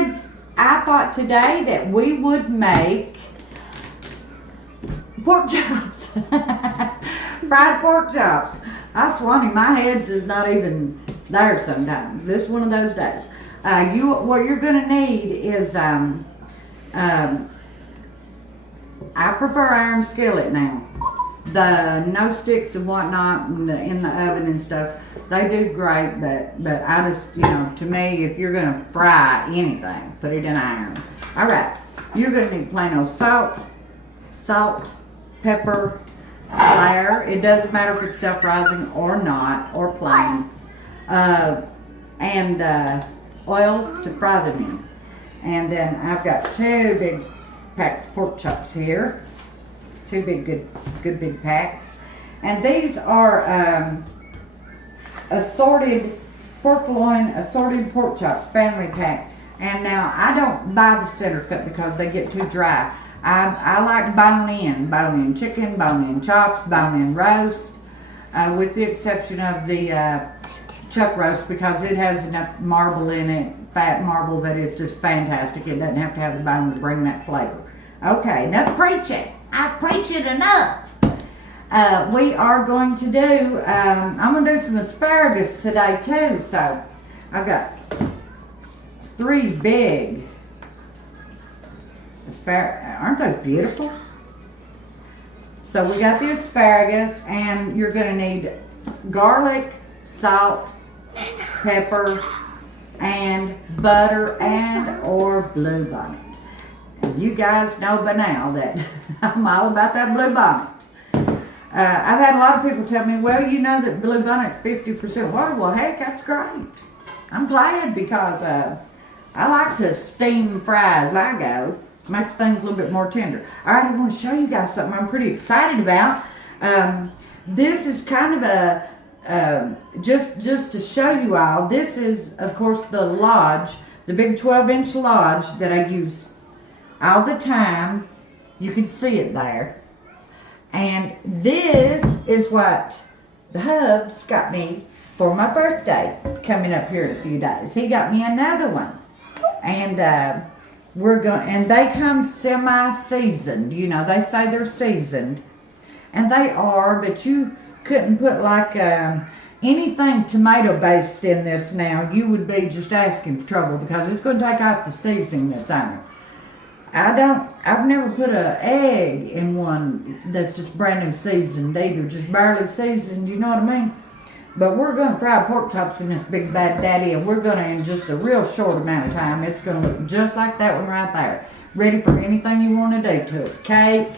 kids, I thought today that we would make pork chops. Fried pork chops. I swan, my head's just not even there sometimes. This is one of those days. What you're gonna need is I prefer iron skillet now. The no sticks and whatnot in the oven and stuff, they do great, but I just, to me, if you're gonna fry anything, put it in iron. All right, you're gonna need plain old salt, pepper, flour. It doesn't matter if it's self-rising or not, or plain, and oil to fry them in. And then I've got 2 big packs of pork chops here. 2 big, good big packs. And these are assorted pork loin, assorted pork chops, family pack. And now I don't buy the center cut because they get too dry. I like bone-in chicken, bone-in chops, bone-in roast, with the exception of the chuck roast because it has enough marble in it, fat marble, that it's just fantastic. It doesn't have to have the bone to bring that flavor. Okay, enough preaching. I preach it enough. We are going to do, I'm going to do some asparagus today too. So I've got 3 big asparagus. Aren't those beautiful? So we got the asparagus, and you're going to need garlic, salt, pepper, and butter and or bluebonnet. And you guys know by now that I'm all about that bluebonnet. I've had a lot of people tell me, well, you know that bluebonnet's 50% water. Well, heck, that's great. I'm glad because I like to steam fry as I go. Makes things a little bit more tender. All right, I want to show you guys something I'm pretty excited about. This is kind of a, just to show you all, this is, of course, the Lodge, the big 12-inch Lodge that I use all the time. You can see it there. And this is what the hubs got me for my birthday coming up here in a few days. He got me another one. And and they come semi-seasoned. They say they're seasoned. And they are, but you couldn't put like anything tomato-based in this now. You would be just asking for trouble because it's going to take out the seasoning that's on it. I've never put an egg in one that's just brand new seasoned either, just barely seasoned, you know what I mean? But we're going to fry pork chops in this big bad daddy, and we're going to, in just a real short amount of time, it's going to look just like that one right there. Ready for anything you want to do to it. Cake,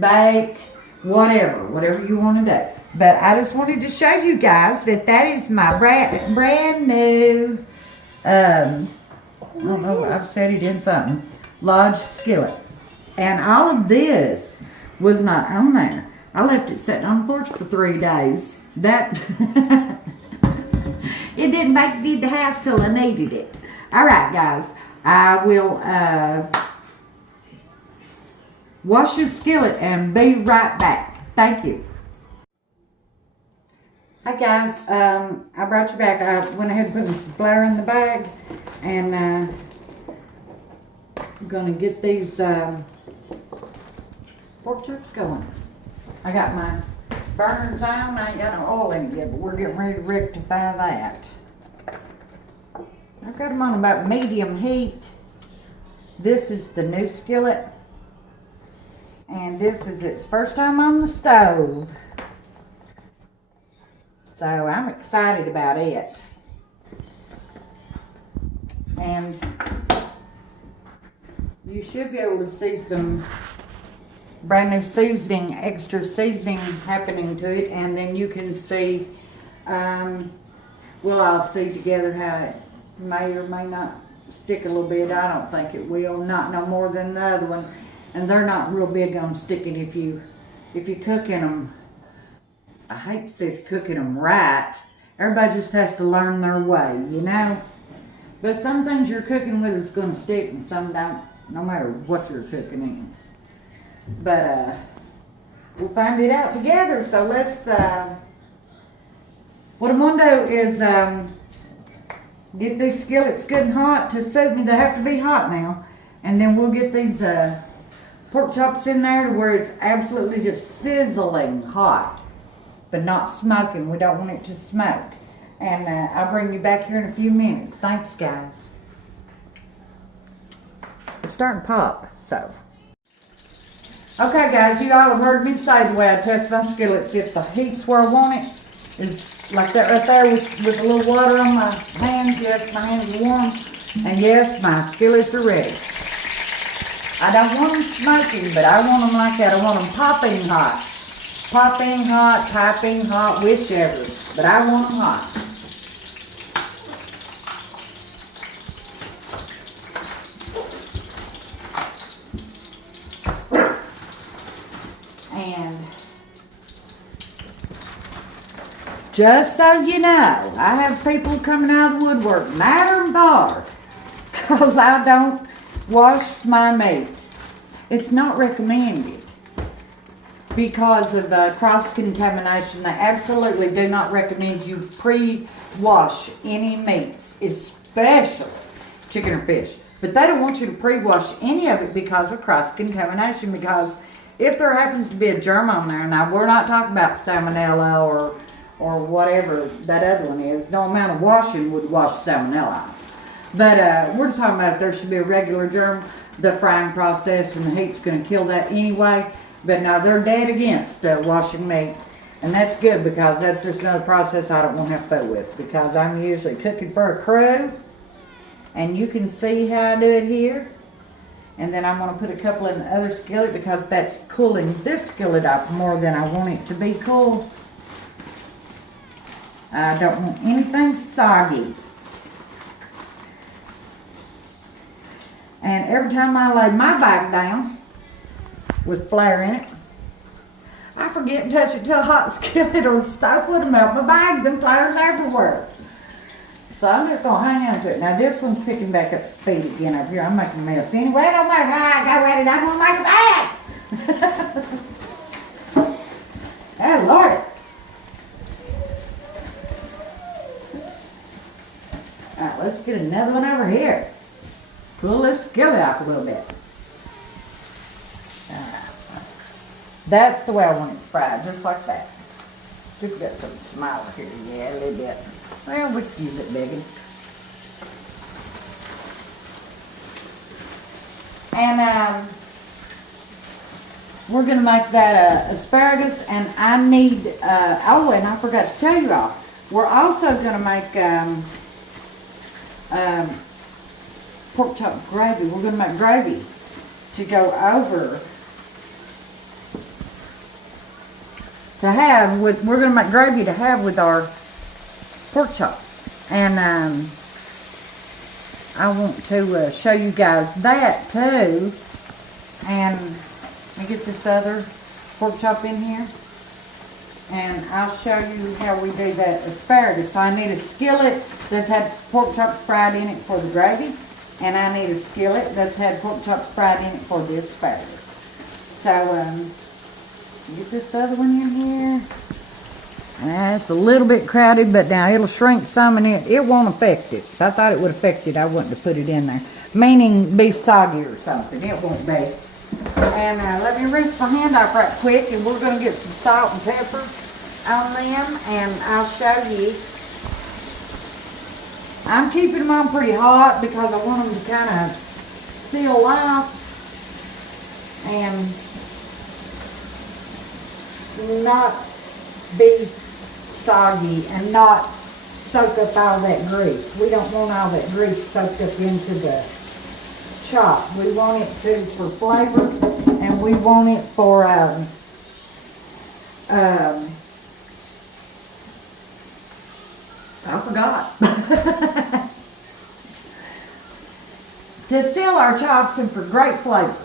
bake, whatever you want to do. But I just wanted to show you guys that is my brand new, I don't know, I've said it in something, Lodge skillet. And all of this was not on there. I left it sitting on the porch for 3 days. That, it didn't make it in the house till I needed it. All right, guys, I will wash your skillet and be right back. Thank you. Hi guys, I brought you back. I went ahead and put some flour in the bag, and I'm gonna get these pork chops going. I got my burners on. I ain't got no oil in it yet, but we're getting ready to rectify that. I've got them on about medium heat. This is the new skillet, and this is its first time on the stove. So I'm excited about it. And you should be able to see some brand new seasoning, extra seasoning happening to it. And then you can see, we'll all see together how it may or may not stick a little bit. I don't think it will, not no more than the other one. And they're not real big on sticking if you cook in them. I hate to say cooking them right. Everybody just has to learn their way, you know. But some things you're cooking with is going to stick, and some don't, no matter what you're cooking in. But we'll find it out together. So let's, what I'm going to do is Get these skillets good and hot to suit me. They have to be hot now. And then we'll get these pork chops in there to where it's absolutely just sizzling hot, but not smoking. We don't want it to smoke. And I'll bring you back here in a few minutes. Thanks, guys. It's starting to pop, so. Okay, guys, you all have heard me say the way I test my skillets. If the heat's where I want it, is like that right there with a little water on my hands. Yes, my hands are warm. And yes, my skillets are ready. I don't want them smoking, but I want them like that. I want them popping hot. Popping hot, piping hot, whichever. But I want them hot. And just so you know, I have people coming out of the woodwork, matter and bar, because I don't wash my meat. It's not recommended because of cross-contamination. They absolutely do not recommend you pre-wash any meats, especially chicken or fish. But they don't want you to pre-wash any of it because of cross-contamination, because if there happens to be a germ on there, now we're not talking about salmonella or whatever that other one is. No amount of washing would wash salmonella. But we're talking about if there should be a regular germ, the frying process and the heat's going to kill that anyway. But now they're dead against washing meat. And that's good, because that's just another process I don't want to have to fool with, because I'm usually cooking for a crew. And you can see how I do it here. And then I'm going to put a couple in the other skillet because that's cooling this skillet up more than I want it to be cool. I don't want anything soggy. And every time I lay my bag down with flour in it, I forget to touch it to a hot skillet or the stove would melt my bag, then flour's everywhere. So I'm just going to hang on to it. Now this one's picking back up speed again over here. I'm making a mess. Anyway, no matter how I go at it, I'm going to make a mess. Oh, Lord. Alright, let's get another one over here. Pull this skillet off a little bit. That's the way I want it fried, just like that. See if we got some smile here. Yeah, a little bit. Well, we can use it begging. And we're going to make that asparagus, and I need, oh, and I forgot to tell you all, we're also going to make pork chop gravy. We're going to make gravy to go over to have with, we're going to make gravy to have with our pork chops. And I want to show you guys that too. And let me get this other pork chop in here. And I'll show you how we do that asparagus. So I need a skillet that's had pork chops fried in it for the gravy. And I need a skillet that's had pork chops fried in it for the asparagus. So, get this other one in here. It's a little bit crowded, but now it'll shrink some and it won't affect it. If I thought it would affect it, I wouldn't have put it in there. Meaning be soggy or something. It won't be. And let me rinse my hand off right quick, and we're going to get some salt and pepper on them, and I'll show you. I'm keeping them on pretty hot because I want them to kind of seal off and not be soggy and not soak up all that grease. We don't want all that grease soaked up into the chop. We want it to for flavor, and we want it for I forgot. To seal our chops and for great flavor.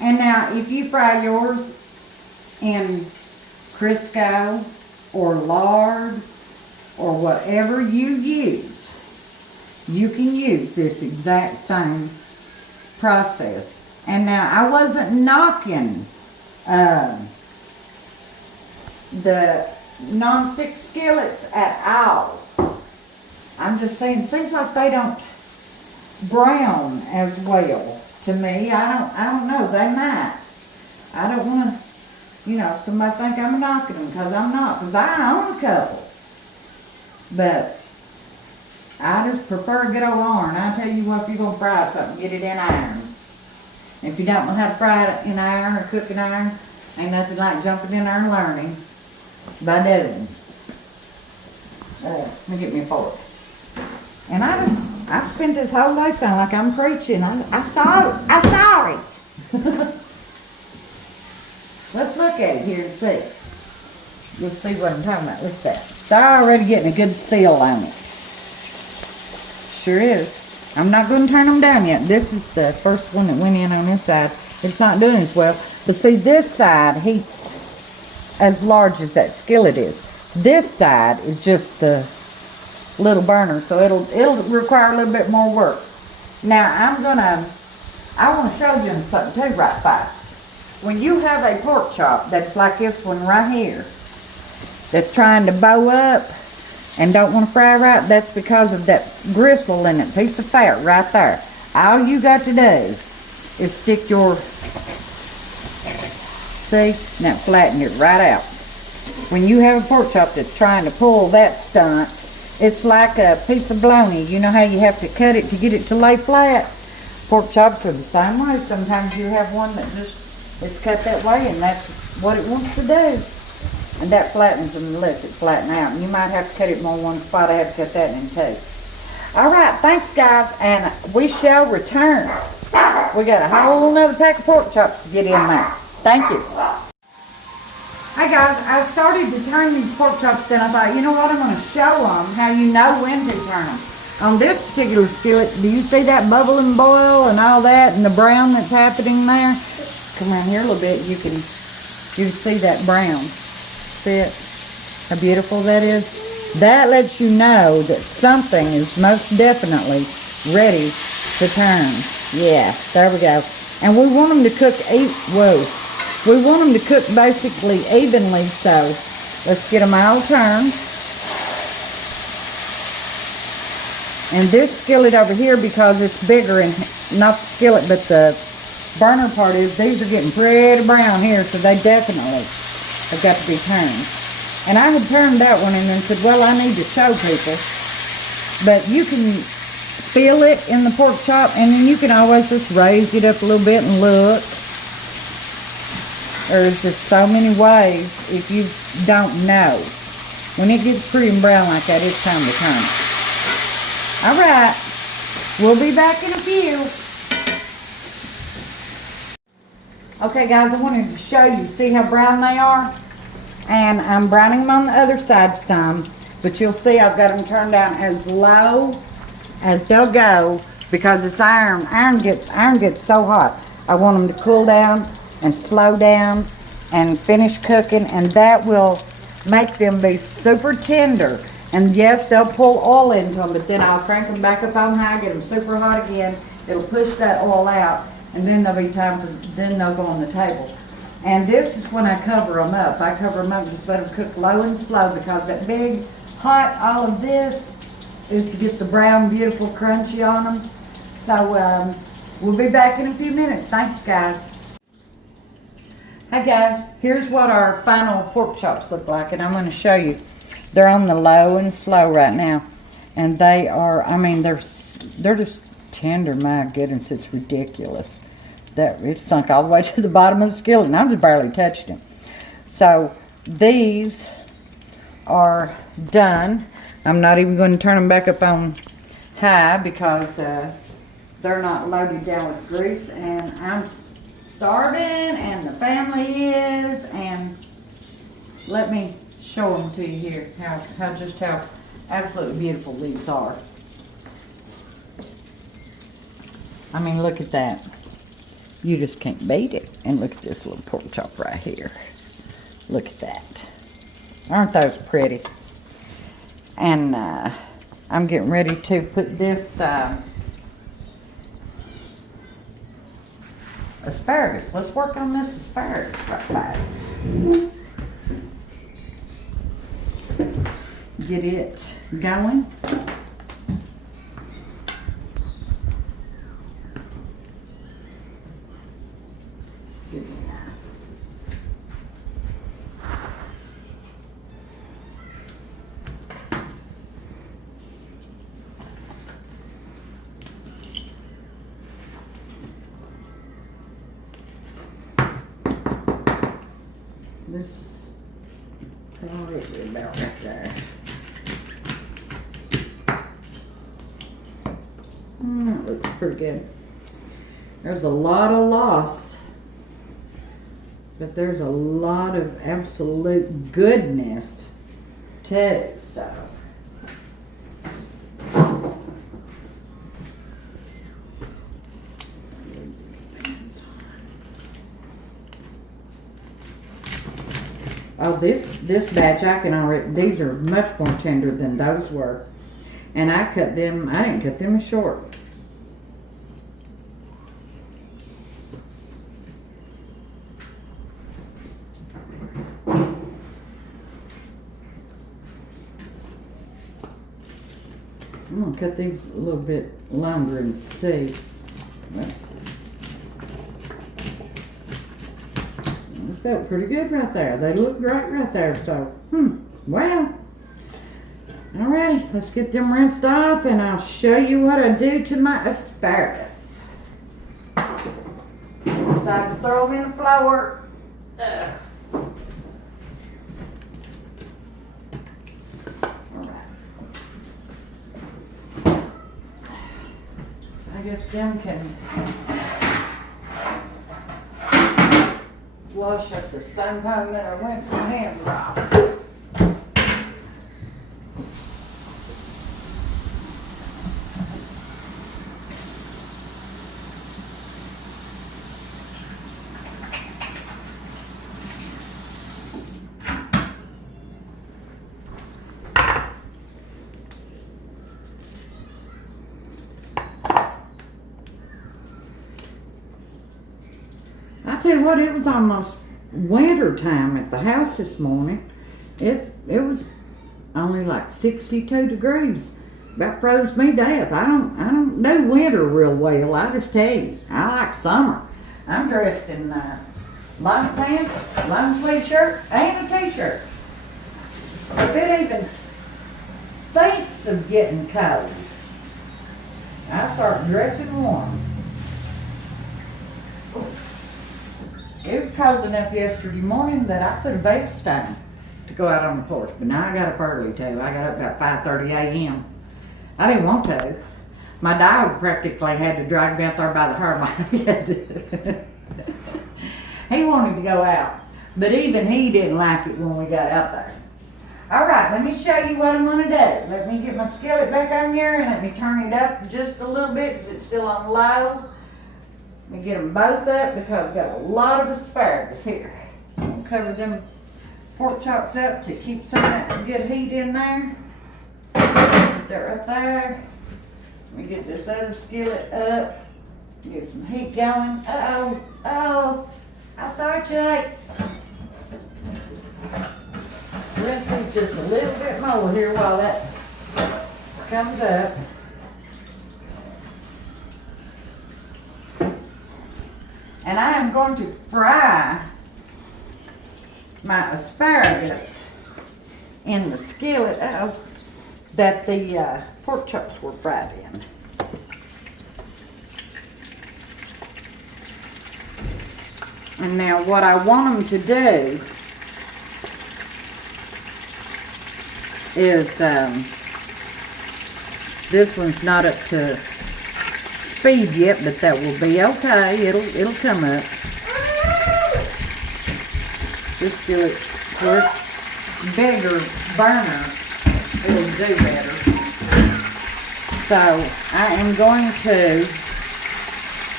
And now if you fry yours in Crisco or lard or whatever you use, you can use this exact same process. And now I wasn't knocking the non-stick skillets at all. I'm just saying, seems like they don't brown as well to me. I don't know, they might. I don't want to, you know, somebody think I'm knocking them, because I'm not, because I own a couple. But I just prefer a good old iron. I tell you what, if you're going to fry something, get it in iron. If you don't know how to fry it in iron or cook in iron, ain't nothing like jumping in there and learning by doing. Let me get me a fork. And I spent this whole day sounding like I'm preaching. I saw it. Let's look at it here and see. You'll see what I'm talking about. Look at that. It's already getting a good seal on it. Sure is. I'm not going to turn them down yet. This is the first one that went in on this side. It's not doing as well. But see, this side heats as large as that skillet is. This side is just the little burner, so it'll require a little bit more work. Now I want to show you something too right fast. When you have a pork chop that's like this one right here, that's trying to bow up and don't want to fry right, that's because of that gristle in it, piece of fat right there. All you got to do is stick your, see, now flatten it right out. When you have a pork chop that's trying to pull that stunt, it's like a piece of bologna. You know how you have to cut it to get it to lay flat? Pork chops are the same way. Sometimes you have one that just, it's cut that way, and that's what it wants to do. And that flattens them and lets it flatten out. And you might have to cut it more in one spot. I have to cut that in two. All right, thanks guys, and we shall return. We got a whole nother pack of pork chops to get in there. Thank you. Hey guys, I started to turn these pork chops down. I thought, you know what, I'm going to show them how you know when to turn them. On this particular skillet, do you see that bubble and boil and all that and the brown that's happening there? Come around here a little bit, you can see that brown. See it? How beautiful that is? That lets you know that something is most definitely ready to turn. Yeah, there we go. And we want them to cook, we want them to cook basically evenly, so let's get them all turned. And this skillet over here, because it's bigger, and not the skillet but the burner part is, these are getting pretty brown here, so they definitely have got to be turned. And I had turned that one and then said, well, I need to show people. But you can feel it in the pork chop, and then you can always just raise it up a little bit and look. There's just so many ways if you don't know. When it gets pretty and brown like that, it's time to turn it. Alright, we'll be back in a few. Okay guys, I wanted to show you, see how brown they are? And I'm browning them on the other side some, but you'll see I've got them turned down as low as they'll go, because it's iron. Iron gets so hot. I want them to cool down and slow down and finish cooking, and that will make them be super tender. And yes, they'll pull oil into them, but then I'll crank them back up on high, get them super hot again. It'll push that oil out, and then there'll be time for, then they'll go on the table. And this is when I cover them up. I cover them up and just let them cook low and slow, because that big, hot, all of this is to get the brown, beautiful, crunchy on them. So we'll be back in a few minutes. Thanks, guys. Hi, guys. Here's what our final pork chops look like, and I'm going to show you. They're on the low and slow right now, and they are, I mean, they're just tender. My goodness, it's ridiculous. That it sunk all the way to the bottom of the skillet, and I'm just barely touching it. So these are done. I'm not even going to turn them back up on high, because they're not loaded down with grease, and I'm starving, and the family is, and let me show them to you here, how absolutely beautiful these are. I mean, look at that. You just can't beat it. And look at this little pork chop right here. Look at that. Aren't those pretty? And I'm getting ready to put this asparagus. Let's work on this asparagus right fast. Get it going. That looks pretty good. There's a lot of loss, but there's a lot of absolute goodness too. So oh, this batch I can already. These are much more tender than those were, and I didn't cut them short. I'm gonna cut these a little bit longer and see. It felt pretty good right there. They look great right there. So, well. Alrighty, let's get them rinsed off and I'll show you what I do to my asparagus. Decided to throw them in the flour. I guess them can wash up the same time that I rinse my hands off. I tell you what, it was almost winter time at the house this morning. It was only like 62 degrees. About froze me to death. I don't know winter real well. I just tell you, I like summer. I'm dressed in long pants, long sleeve shirt, and a t-shirt. If it even thinks of getting cold, I start dressing warm. It was cold enough yesterday morning that I put a vest on to go out on the porch. But now I got up early too. I got up about 5:30 a.m. I didn't want to. My dog practically had to drag me out there by the hair of my head. He wanted to go out. But even he didn't like it when we got out there. Alright, let me show you what I'm going to do. Let me get my skillet back on here and let me turn it up just a little bit because it's still on low. Let me get them both up because I've got a lot of asparagus here. I'm going to cover them pork chops up to keep some of that good heat in there. Put that right there. Let me get this other skillet up. Get some heat going. Oh, I saw it, Jake. Rinse these just a little bit more here while that comes up. And I am going to fry my asparagus in the skillet that the pork chops were fried in. And now what I want them to do is, this one's not up to speed yet, but that will be okay. It'll come up. This skillet, where it's bigger burner, it'll do better. So I am going to,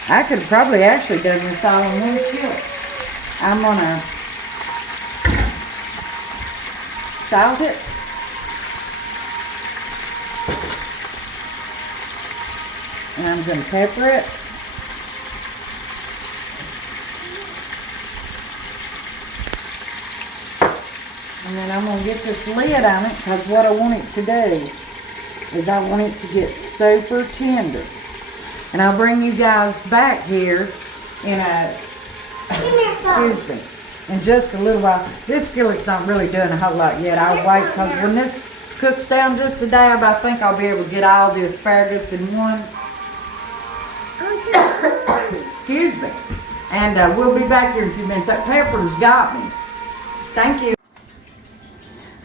I could probably actually done this all in one skillet. I'm gonna salt it. And I'm going to pepper it. And then I'm going to get this lid on it because what I want it to do is I want it to get super tender. And I'll bring you guys back here in excuse me, in just a little while. This skillet's not really doing a whole lot yet. I'll wait because when this cooks down just a dab, I think I'll be able to get all the asparagus in one. Excuse me. And we'll be back here in a few minutes. That pepper's got me. Thank you.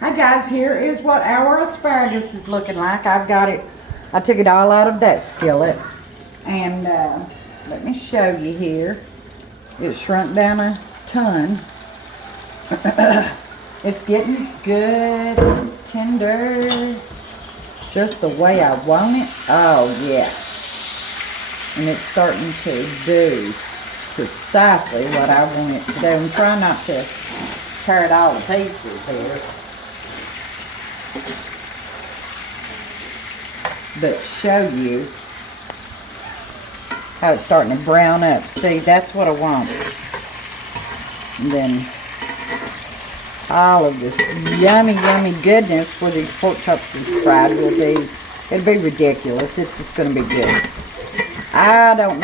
Hi guys, here is what our asparagus is looking like. I've got it I took it all out of that skillet. And let me show you here. It shrunk down a ton. It's getting good, tender, just the way I want it. Oh yeah. And it's starting to do precisely what I want it to do. I'm trying not to tear it all to pieces here. But show you how it's starting to brown up. See, that's what I want. And then all of this yummy, yummy goodness for these pork chops to be fried will be, it'll be ridiculous. It's just going to be good. I don't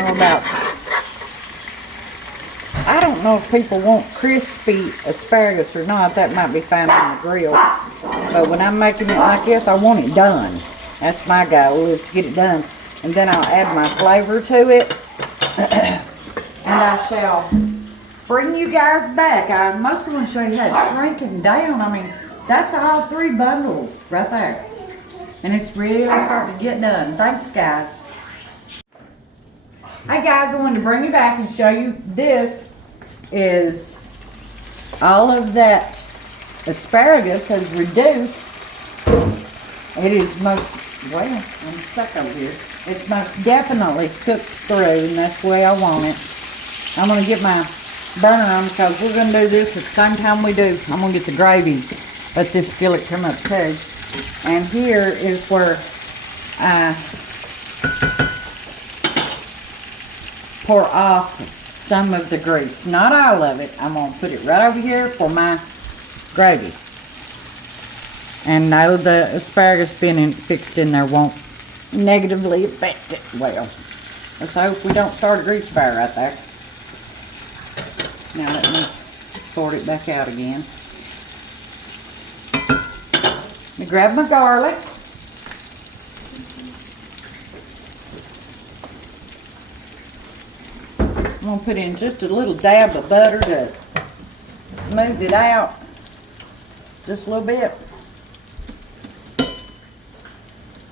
know if people want crispy asparagus or not. That might be fine on the grill. But when I'm making it like this, I want it done. That's my goal, is to get it done. And then I'll add my flavor to it. And I shall bring you guys back. I mostly want to show you how it's shrinking down. I mean, that's all 3 bundles right there. And it's really starting to get done. Thanks, guys. Hey guys, I wanted to bring you back and show you this is all of that asparagus has reduced. It is most, well, I'm stuck over here. It's most definitely cooked through, and that's the way I want it. I'm going to get my burner on because we're going to do this at the same time we do. I'm going to get the gravy. Let this skillet come up too. And here is where I pour off some of the grease. Not all of it. I'm going to put it right over here for my gravy. And no, the asparagus being fixed in there won't negatively affect it. Well, let's hope we don't start a grease fire right there. Now let me sort it back out again. Let me grab my garlic. I'm going to put in just a little dab of butter to smooth it out just a little bit.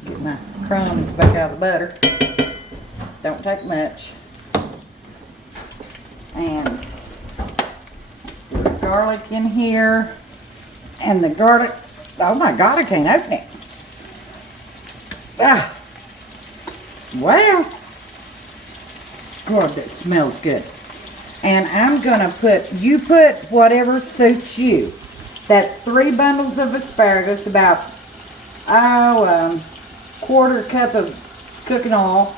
Get my crumbs back out of the butter. Don't take much. And garlic in here. And the garlic, oh my God, I can't open it. Ah. Wow. God, that smells good. And I'm gonna put, you put whatever suits you. That's 3 bundles of asparagus, about, quarter cup of cooking oil,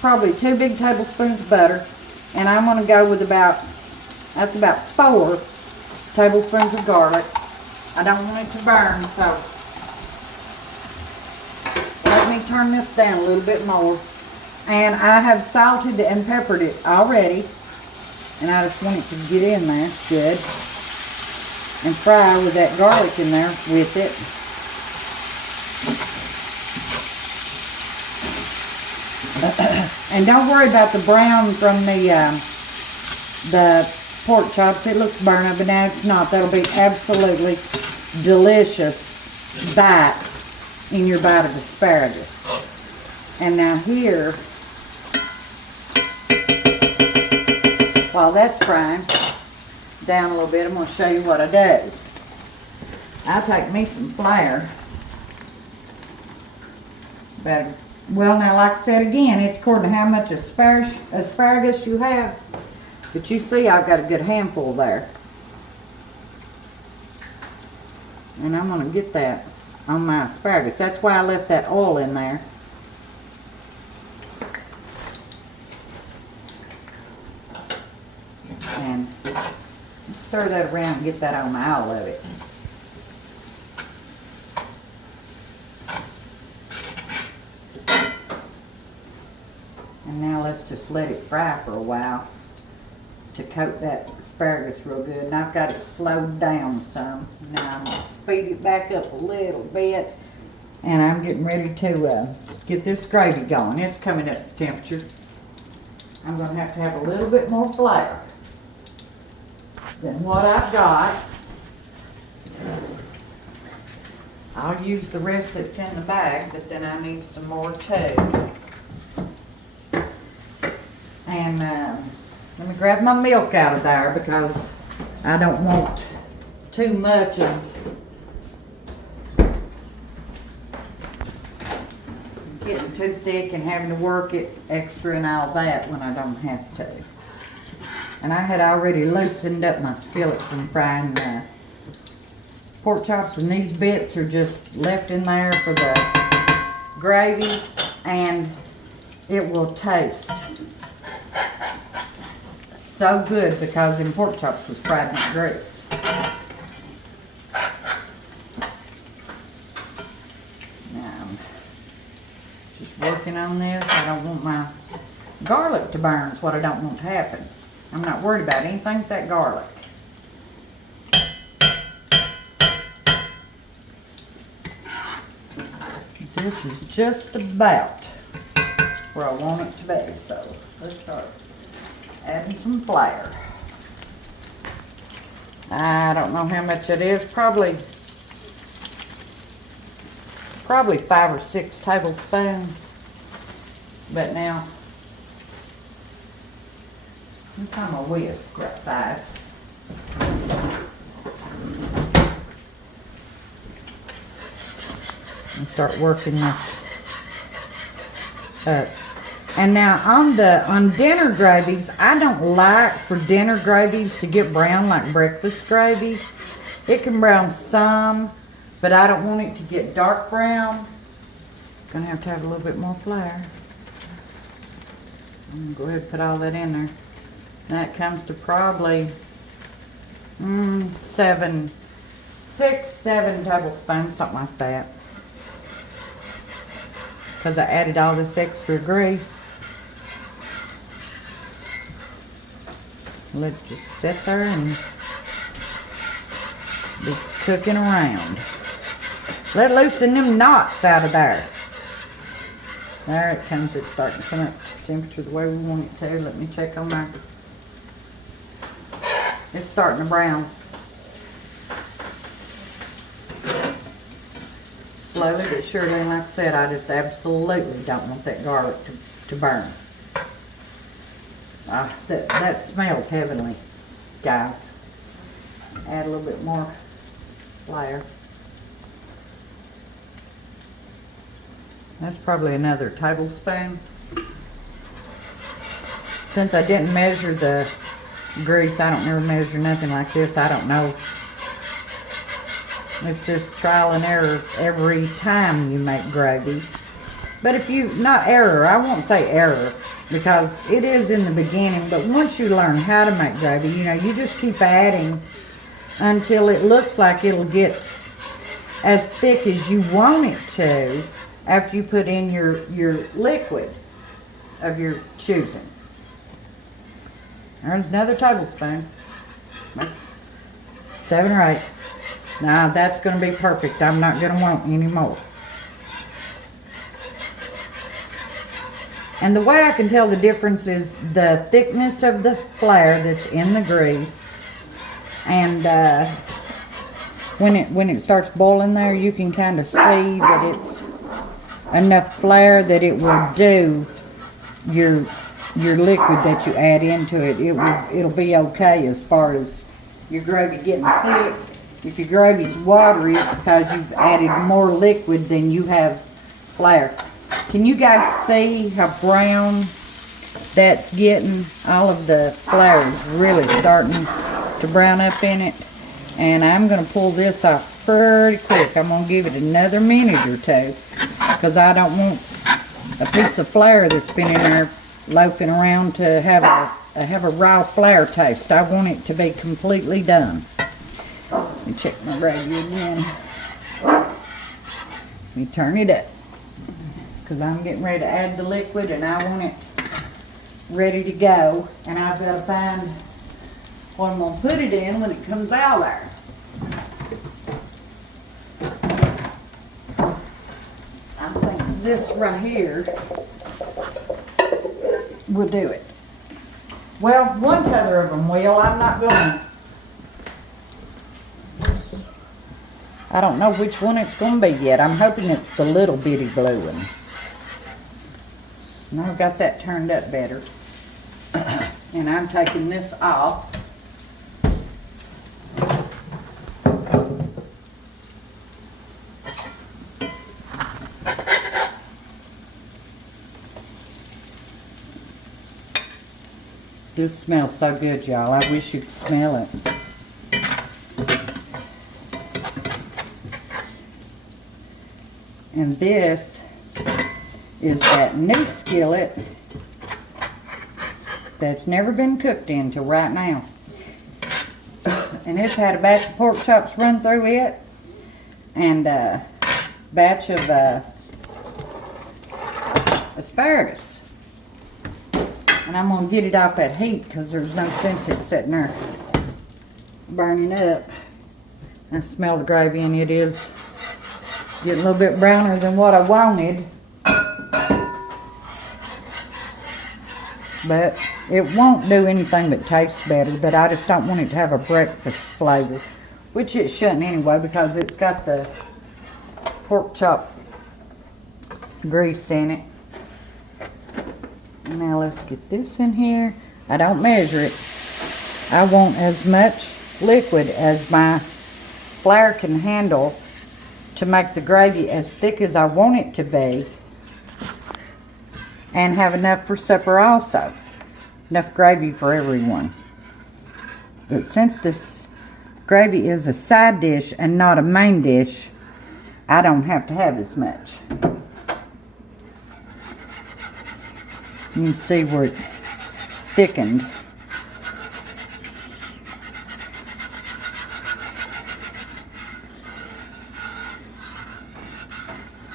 probably 2 big tablespoons of butter, and I'm going to go with that's about 4 tablespoons of garlic. I don't want it to burn, so let me turn this down a little bit more. And I have salted and peppered it already, and I just want it to get in there good and fry with that garlic in there with it. And don't worry about the brown from the pork chops. It looks burnt up, but now it's not. That'll be absolutely delicious bite in your bite of asparagus. And now here, while that's frying down a little bit, I'm going to show you what I do. I take me some flour. Well, now, like I said again, it's according to how much asparagus you have. But you see, I've got a good handful there. And I'm going to get that on my asparagus. That's why I left that oil in there. And stir that around and get that on all of it. And now let's just let it fry for a while to coat that asparagus real good. And I've got it slowed down some. Now I'm going to speed it back up a little bit. And I'm getting ready to get this gravy going. It's coming up to temperature. I'm going to have a little bit more flour than what I've got. I'll use the rest that's in the bag, but then I need some more too. And let me grab my milk out of there because I don't want too much of getting too thick and having to work it extra and all that when I don't have to. And I had already loosened up my skillet from frying the pork chops, and these bits are just left in there for the gravy, and it will taste so good because them pork chops was fried in that grease. Now I'm just working on this. I don't want my garlic to burn. Is what I don't want to happen. I'm not worried about anything with that garlic. This is just about where I want it to be. So let's start adding some flour. I don't know how much it is. Probably 5 or 6 tablespoons. But now, I'm kind of whisk right fast. And start working this up. And now on dinner gravies, I don't like for dinner gravies to get brown like breakfast gravy. It can brown some, but I don't want it to get dark brown. Gonna have to have a little bit more flour. I'm gonna go ahead and put all that in there. That comes to probably 6, 7 tablespoons, something like that. Because I added all this extra grease. Let it just sit there and be cooking around. Let loosen them knots out of there. There it comes. It's starting to come up to temperature the way we want it to. Let me check on my... It's starting to brown. Slowly but surely, and like I said, I just absolutely don't want that garlic to burn. That smells heavenly, guys. Add a little bit more flour. That's probably another tablespoon. Since I didn't measure the grease, I don't ever measure nothing like this. I don't know. It's just trial and error every time you make gravy. But if you, not error, I won't say error, because it is in the beginning, but once you learn how to make gravy, you know, you just keep adding until it looks like it'll get as thick as you want it to after you put in your liquid of your choosing. There's another tablespoon. That's 7 or 8. Now that's going to be perfect. I'm not going to want any more. And the way I can tell the difference is the thickness of the flour that's in the grease. And when it starts boiling there, you can kind of see that it's enough flour that it will do your liquid that you add into it. It'll be okay as far as your gravy getting thick. If your gravy's watery, it's because you've added more liquid than you have flour. Can you guys see how brown that's getting? All of the flour is really starting to brown up in it. And I'm going to pull this off pretty quick. I'm going to give it another minute or two, because I don't want a piece of flour that's been in there loafing around to have a raw flour taste. I want it to be completely done. Let me check my gravy again. Let me turn it up, because I'm getting ready to add the liquid and I want it ready to go. And I've got to find what I'm going to put it in when it comes out of there. I think this right here will do it. Well, one tether of them will. I'm not going to I don't know which one it's going to be yet. I'm hoping it's the little bitty blue one. And I've got that turned up better. And I'm taking this off. This smells so good, y'all. I wish you could smell it. And this is that new skillet that's never been cooked in till right now. And it's had a batch of pork chops run through it, and a batch of asparagus. And I'm going to get it off that heat because there's no sense it sitting there burning up. I smell the gravy and it is getting a little bit browner than what I wanted. But it won't do anything but taste better. But I just don't want it to have a breakfast flavor. Which it shouldn't anyway, because it's got the pork chop grease in it. Now let's get this in here. I don't measure it. I want as much liquid as my flour can handle to make the gravy as thick as I want it to be, and have enough for supper also. Enough gravy for everyone. But since this gravy is a side dish and not a main dish, I don't have to have as much. You can see where it thickened.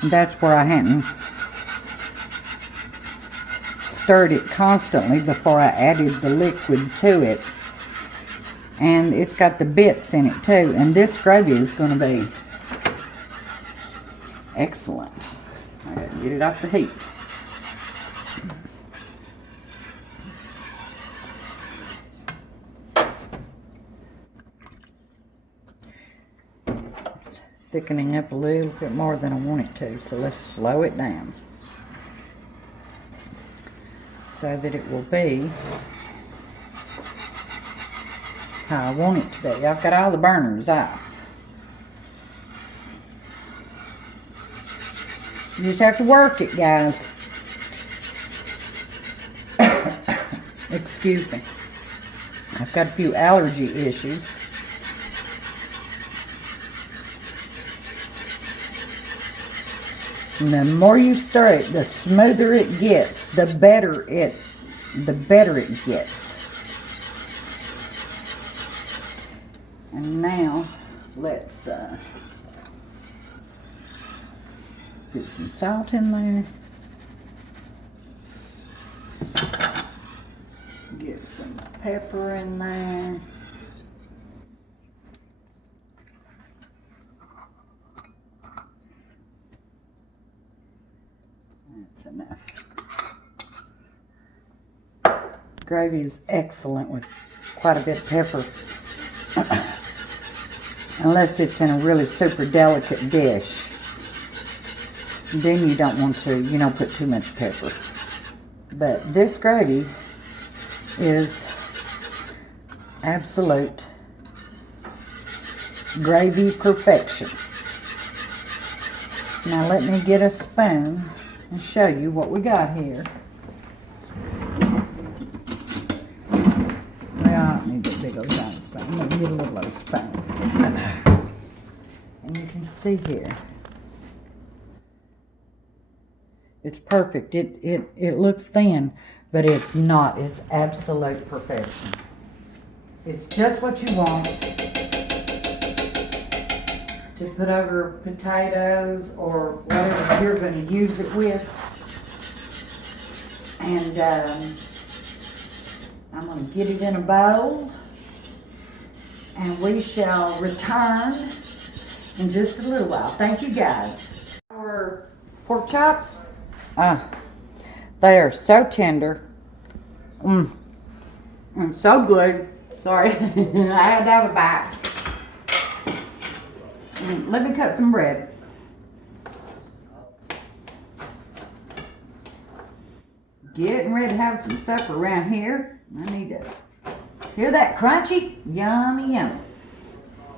And that's where I hadn't stirred it constantly before I added the liquid to it. And it's got the bits in it too. And this gravy is going to be excellent. I got to get it off the heat. Thickening up a little bit more than I want it to, so let's slow it down so that it will be how I want it to be. I've got all the burners off. You just have to work it, guys. Excuse me. I've got a few allergy issues. And the more you stir it, the smoother it gets, the better it gets. And now let's get some salt in there. Get some pepper in there. That's enough. Gravy is excellent with quite a bit of pepper. Unless it's in a really super delicate dish. Then you don't want to, put too much pepper. But this gravy is absolute gravy perfection. Now let me get a spoon and show you what we got here. Well, I don't need a big old giant spoon. I'm going to get a little old spoon. And you can see here. It's perfect. It looks thin, but it's not. It's absolute perfection. It's just what you want to put over potatoes or whatever you're going to use it with. And I'm going to get it in a bowl, and we shall return in just a little while. Thank you, guys. Our pork chops, they are so tender. And so good. Sorry, I had to have a bite. Let me cut some bread. Getting ready to have some supper around here. I need to hear that crunchy, yummy, yummy.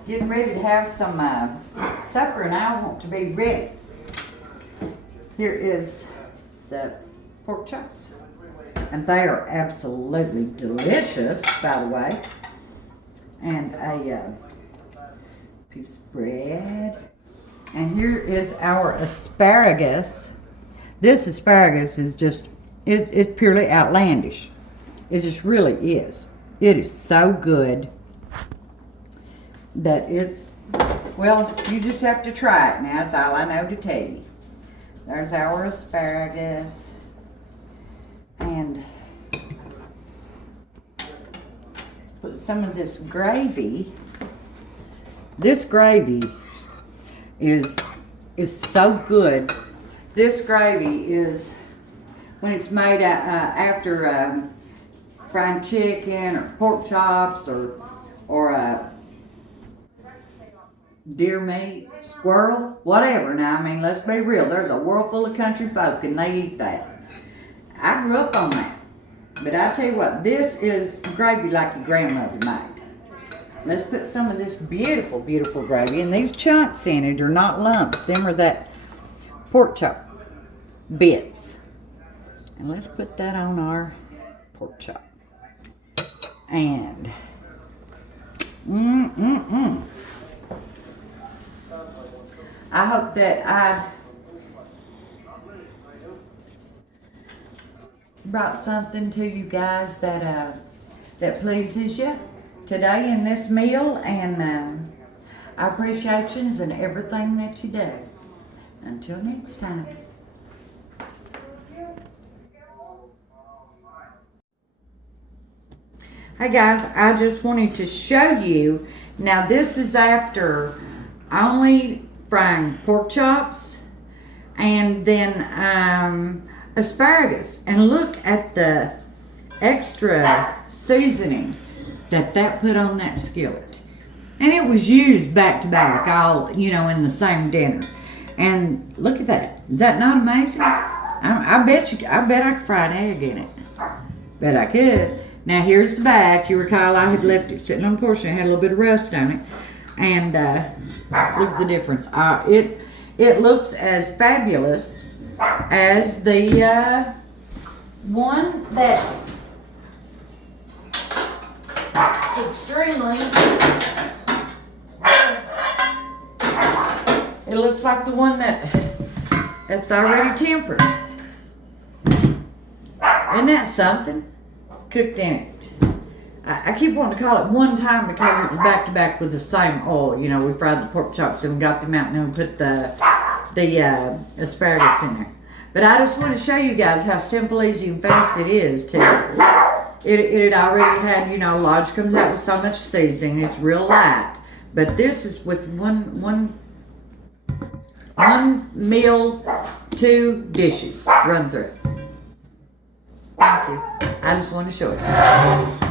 Getting ready to have some supper, and I want to be ready. Here is the pork chops, and they are absolutely delicious, by the way. And a piece of bread. And here is our asparagus. This asparagus is just, it's purely outlandish. It just really is. It is so good that it's, well, you just have to try it now. That's all I know to tell you. There's our asparagus. And put some of this gravy. This gravy is so good. This gravy is, when it's made after fried chicken or pork chops or deer meat, squirrel, whatever. Now, I mean, let's be real. There's a world full of country folk and they eat that. I grew up on that. But I tell you what, this is gravy like your grandmother made. Let's put some of this beautiful, beautiful gravy. And these chunks in it are not lumps. Them are that pork chop bits. And let's put that on our pork chop. And, I hope that I brought something to you guys that that pleases you today in this meal, and I appreciate you and everything that you do. Until next time. Hey guys, I just wanted to show you. Now this is after only frying pork chops and then asparagus, and look at the extra seasoning that put on that skillet, and it was used back to back, all, you know, in the same dinner. And look at that. Is that not amazing? I bet I could fry an egg in it. Bet I could. Now here's the back. You recall I had left it sitting on the porch and it had a little bit of rust on it. And look at the difference. It looks as fabulous as the one that's extremely, it looks like the one that's already tempered. Isn't that something? Cooked in it. I keep wanting to call it one time because it was back to back with the same oil. You know, we fried the pork chops and we got them out and then we put the asparagus in there. But I just want to show you guys how simple, easy, and fast it is too. It already had, you know, Lodge comes out with so much seasoning. It's real light. But this is with one meal, 2 dishes run through it. Thank you. I just want to show it to you.